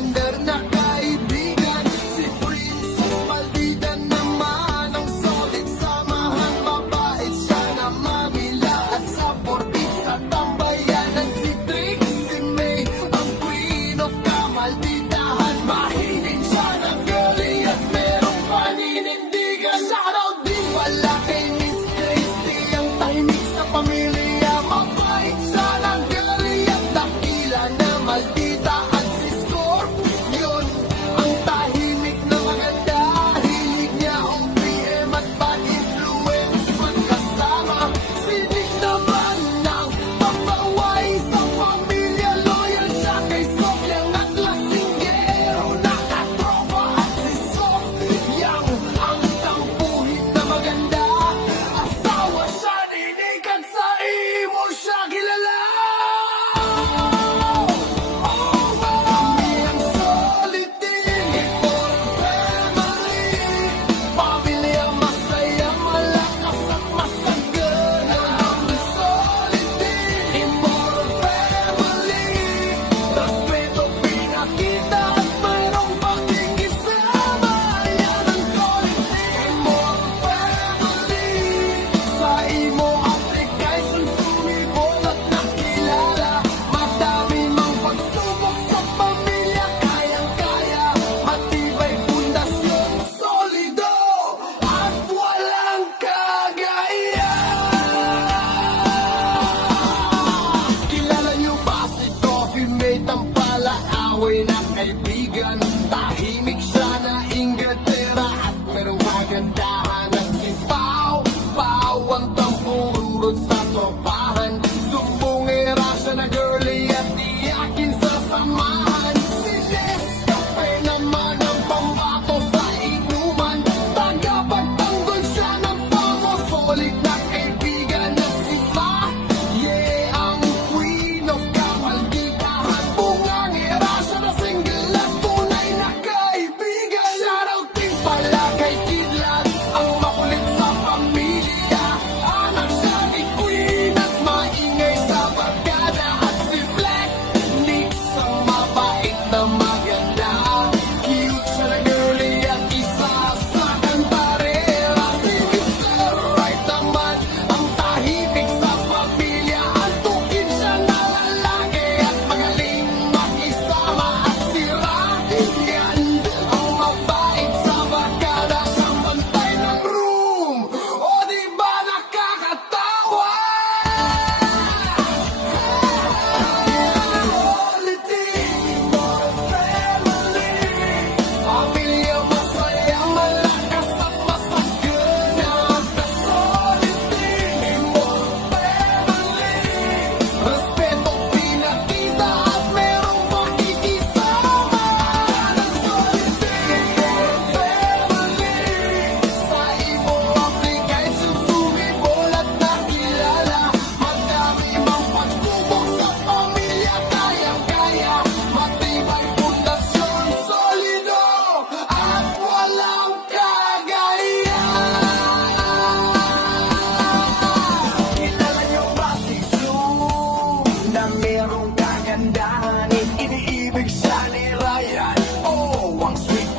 tender na kaibigan. Si Princess Maldita naman ang solid samahan. Mabait siya na mamila at supportive sa tambayanan. Si Trixie May ang queen of kamalditahan. Mahilig siya ng girly at merong paninindigan. Shoutout din pala kay Miss Christie, ang tahimik sa pamilya. Mabait siya ng girly at dakila na maldita. At si Scorpion, ang tahimik na maganda. Hilig niya ang PM at bad influence magkasama. Si Nick naman ng pasaway sa pamilya. Loyal siya kay Sokyang at lasinggero. Nakatropa at si Sokyang ang tampuhin na maganda. Asawa siya ni Nick at sa imo siya kilala. Kami ang solid team for family. Pamilya masaya, malakas at masagana. Ang solid team for family. Respeto pinakita at mayroong pakikisama. Yan ang solid team for family. Sa imo application sumibol at nakilala. Madami mang pagsubok sa pamilya, kayang-kaya. Matibay pundasyon, solido at walang kagaya. Kilala niyo ba si Coffee Mate, ang palaaway na kaibigan? Tahimik siya na Inglaterra at merong kagandahan. At si Pao, Pao ang tampururot sa tropahan. Sumbongera siya na girly at iyakin sa samahan. Si Nescafe naman ang pambato sa inuman. Tagapagtanggol siya ng pamo, solid na kaibigan. At si Maye ang queen of kamalditahan. Bungangera siya na single at tunay na kaibigan. Shoutout din pala kay Kidlat, ang makulit sa pamilya. Anak siya ni Queen at maingay sa barkada. At si Black Nix ang mabait na maganda. Cute siya na girly at isa sa kantarera. Si Mr. Right naman ang tahimik sa pamilya. Antukin siya na lalaki at magaling makisama. At si Ryan ang mabait sa barkada. Siyang bantay ng room, o di ba nakakatawa? Solid team for family. Pamilya masaya, malakas at masagana. The solid team for family. Respeto pinakita at merong pakikisama. The solid team for family. Sa imo application sumibol at nakilala. Madami mang pagsubok sa pamilya, kayang-kaya. Matibay pundasyon, solido at walang kagaya. Kilala niyo ba si Zoom na merong kagandahan? Iniibig siya ni Ryan. Oh, ang sweet